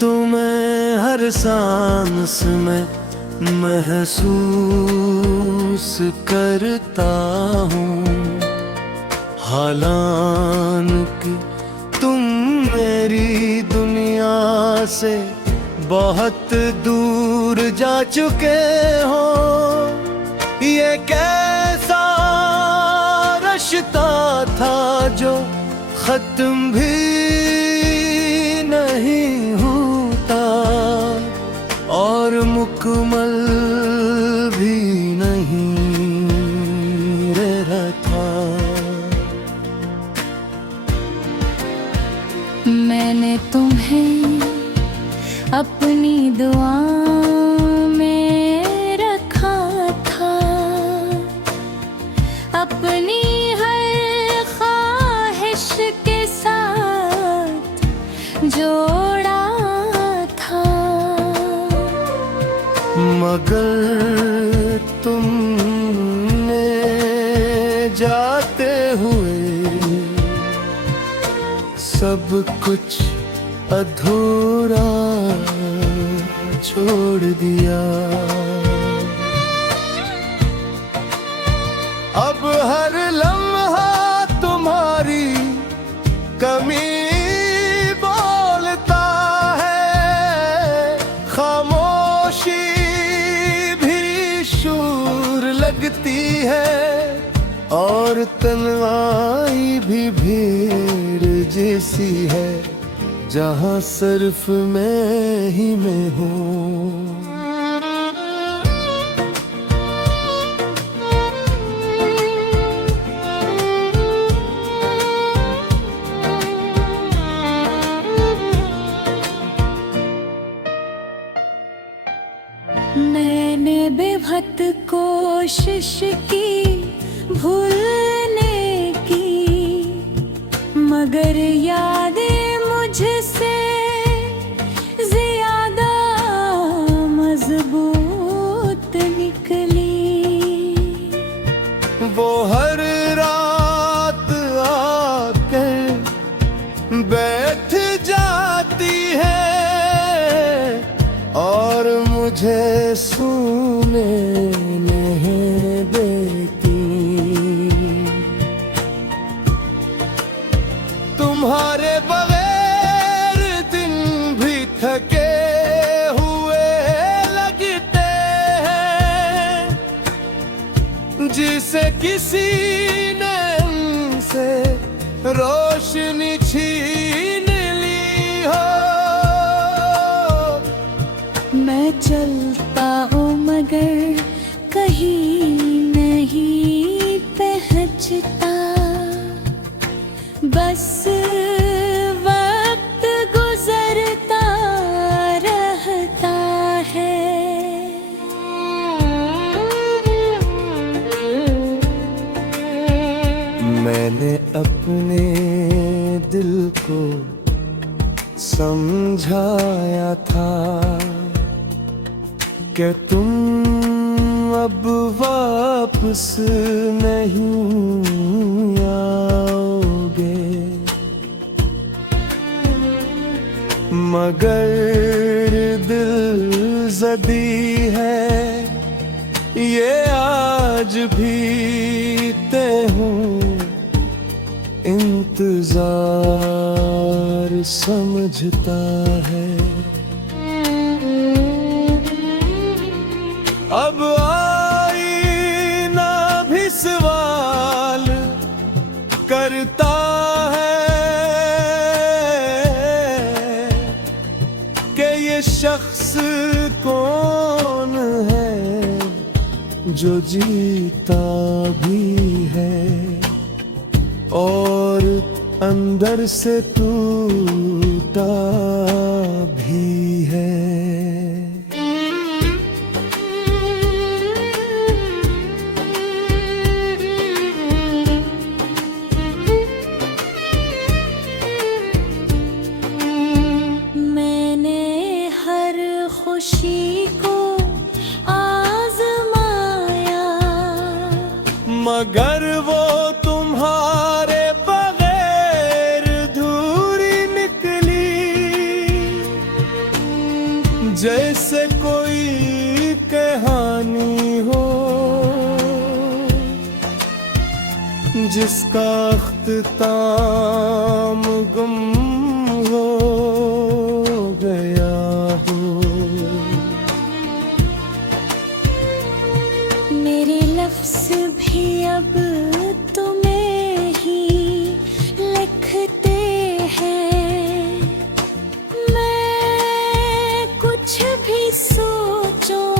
तुम्हें हर सांस में महसूस करता हूँ, हालांकि तुम मेरी दुनिया से बहुत दूर जा चुके हो। ये कैसा रिश्ता था जो खत्म भी नहीं होता और मुकम्मल भी नहीं रहा था। मैंने तुम्हें अपनी दुआ में रखा था, अपनी हर ख्वाहिश के साथ जोड़ा था। मगर तुमने जाते हुए सब कुछ अधूरा छोड़ दिया। अब हर लम्हा तुम्हारी कमी बोलता है, खामोशी भी शूर लगती है और तन्हाई भी भीड़ जैसी है जहाँ सिर्फ मैं ही मैं हूँ। मैंने बेहद कोशिश की भूलने की, मगर यादें मुझसे ज्यादा मजबूत निकली। वो हर रात आकर बैठ जाती है और मुझे सोने नहीं देती। तुम्हारे बगैर दिन भी थके हुए लगते हैं, जिसे किसी ने हमसे रोशनी छीन ली हो। मैं चलता हूँ मगर कहीं नहीं पहुँचता, बस वक्त गुजरता रहता है। मैंने अपने दिल को समझाया था कि तुम अब वापस नहीं आओगे, मगर दिल ज़दी है ये आज भी ते हूँ। इंतजार समझता है। अब आईना भी सवाल करता है कि ये शख्स कौन है जो जीता भी है और अंदर से टूटा भी है। मैंने हर खुशी को आजमाया, मगर वो तुम्हारे बगैर धूरी निकली। जिसका अख्ताम गुम हो गया हो। मेरे लफ्ज़ भी अब तुम्हें ही लिखते हैं। मैं कुछ भी सोचूं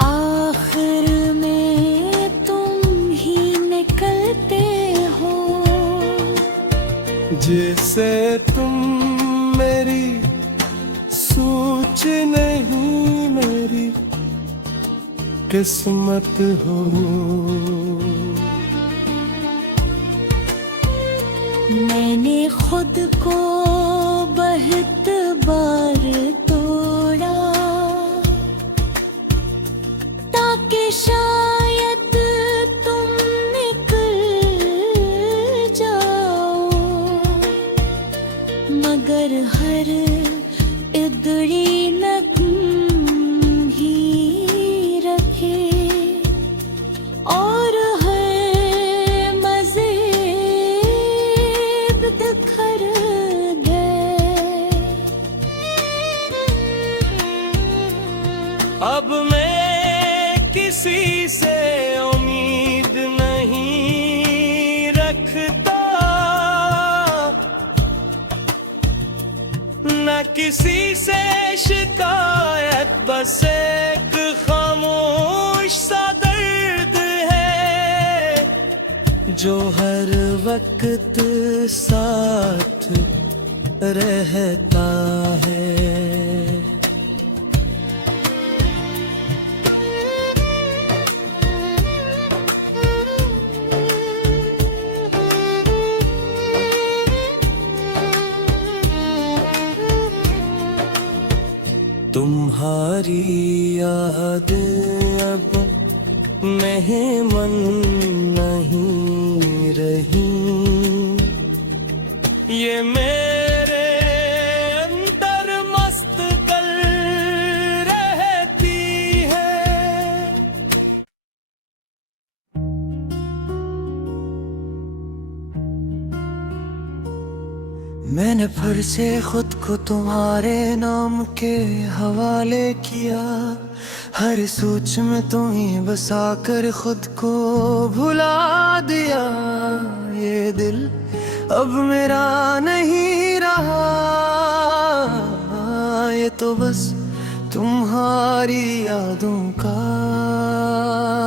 आखिर में तुम ही निकलते हो। जैसे तुम मेरी सोच नहीं मेरी किस्मत हो। मैंने खुद को बहुत बार तोड़ा ताकि शायद तुम निकल जाओ, मगर हर इदड़ी नगम ही रखे और हर मज़े बिखर गए। अब मैं किसी से उम्मीद नहीं रखता, न किसी से शिकायत, बस एक खामोश सा दर्द है जो हर वक्त साथ रहता है। तुम्हारी याद अब मेहमान नहीं रही, ये मेरे अंदर मस्त कर रहती है। मैंने फिर से खुद को तुम्हारे नाम के हवाले किया, हर सोच में तुम्हें बसा कर खुद को भुला दिया। ये दिल अब मेरा नहीं रहा, ये तो बस तुम्हारी यादों का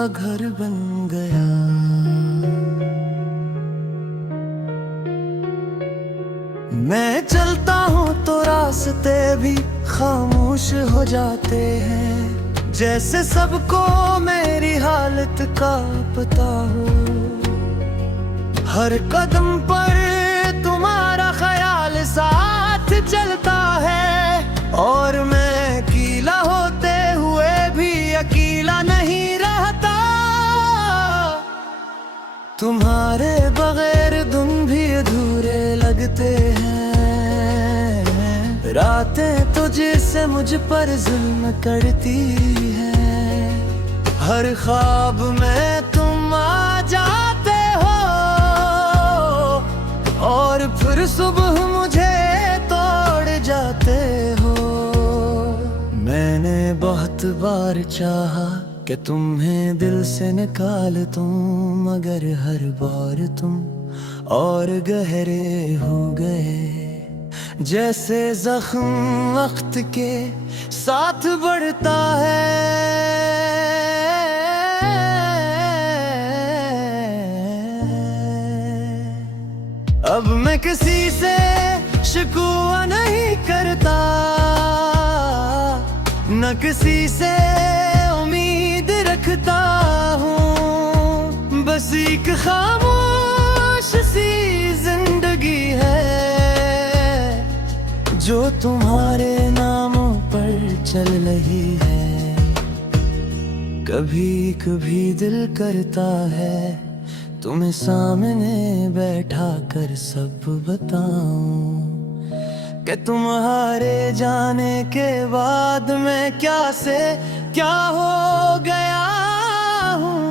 घर बन गया। मैं चलता हूँ तो रास्ते भी खामोश हो जाते हैं, जैसे सबको मेरी हालत का पता हो। हर कदम पर तुम्हारा ख्याल साथ चलता है, और मैं अकेला होते हुए भी अकेला नहीं रहता। तुम्हारे बगैर दिन भी अधूरे लगते हैं, रातें तुझसे मुझ पर जुल्म करती है। हर ख्वाब में तुम आ जाते हो, और फिर सुबह मुझे तोड़ जाते हो। मैंने बहुत बार चाहा कि तुम्हें दिल से निकाल दूं, मगर हर बार तुम और गहरे हो गए। जैसे जख्म वक्त के साथ बढ़ता है, अब मैं किसी से शिकवा नहीं करता, न किसी से उम्मीद रखता हूँ। बस एक खामोश सी जिंदगी है जो तुम्हारे नामों पर चल रही है। कभी कभी दिल करता है तुम्हें सामने बैठा कर सब बताऊं, कि तुम्हारे जाने के बाद मैं क्या से क्या हो गया हूँ।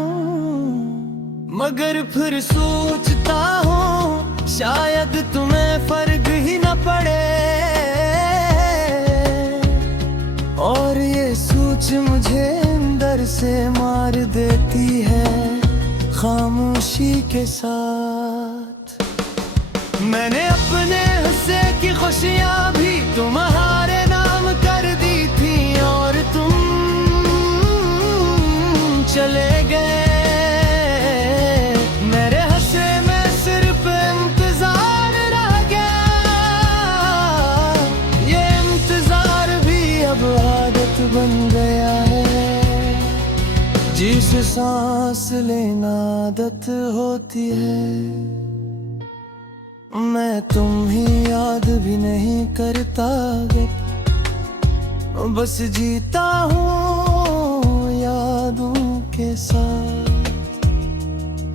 मगर फिर सोचता हूँ शायद तुम्हें फर्क ही न पड़े। और ये सोच मुझे अंदर से मार देती है खामोशी के साथ। मैंने अपने हिस्से की खुशियाँ भी तुम्हारे नाम कर दी थी और तुम चले गए। मेरे हंसे में सिर्फ इंतजार रह गया, ये इंतजार भी अब आदत बन गया है। जिसे सांस लेना आदत होती है, मैं तुम ही याद भी नहीं करता गे, बस जीता हूँ यादों के साथ।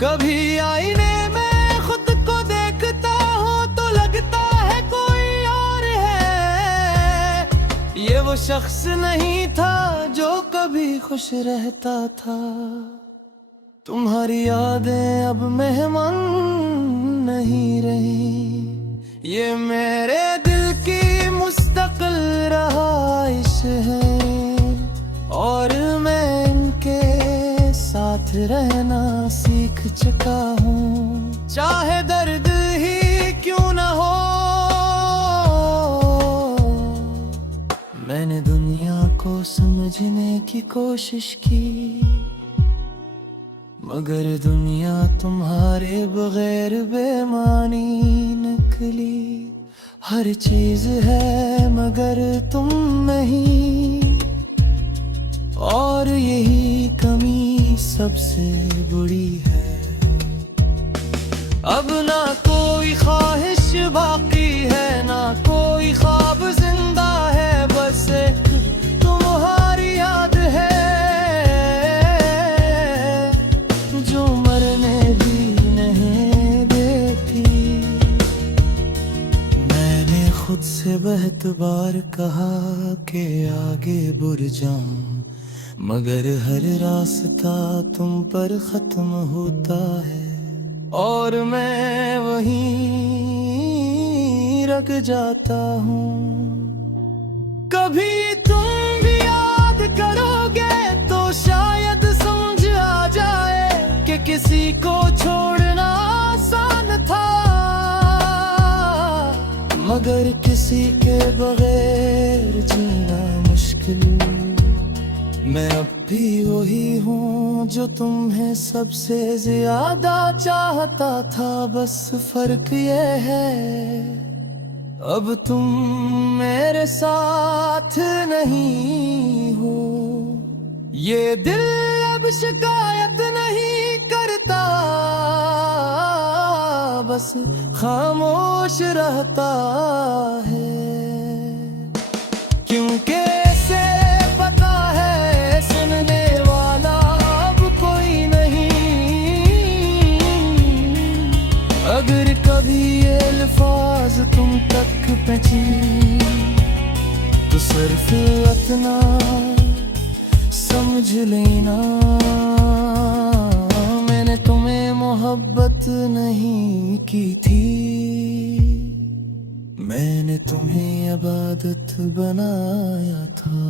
कभी आईने में खुद को देखता हूँ तो लगता है कोई और है। ये वो शख्स नहीं था जो कभी खुश रहता था। तुम्हारी यादें अब मेहमान नहीं रही, ये मेरे दिल की मुस्तकिल रहाइश है। और मैं इनके साथ रहना सीख चुका हूँ, चाहे दर्द ही क्यों न हो। मैंने दुनिया को समझने की कोशिश की, मगर दुनिया तुम्हारे बगैर बेमानी निकली। हर चीज है मगर तुम नहीं, और यही कमी सबसे बुरी है। अब ना कोई ख्वाहिश बाकी है, ना कोई ख्वाब जिंदा है, बस एक तुम्हारी याद है जो मरने भी नहीं देती। मैंने खुद से बहुत बार कहा कि आगे बढ़ जाऊं, मगर हर रास्ता तुम पर खत्म होता है और मैं वहीं रख जाता हूँ। कभी तुम भी याद करोगे तो शायद समझ आ जाए कि किसी को छोड़ना आसान था, मगर किसी के बगैर जीना मुश्किल। मैं अब भी वही हूँ जो तुम्हें सबसे ज्यादा चाहता था, बस फर्क ये है अब तुम मेरे साथ नहीं हो। ये दिल अब शिकायत नहीं करता, बस खामोश रहता है, क्योंकि अगर कभी ये अल्फाज तुम तक पहुंचे तो सिर्फ इतना समझ लेना, मैंने तुम्हें मोहब्बत नहीं की थी, मैंने तुम्हें इबादत बनाया था।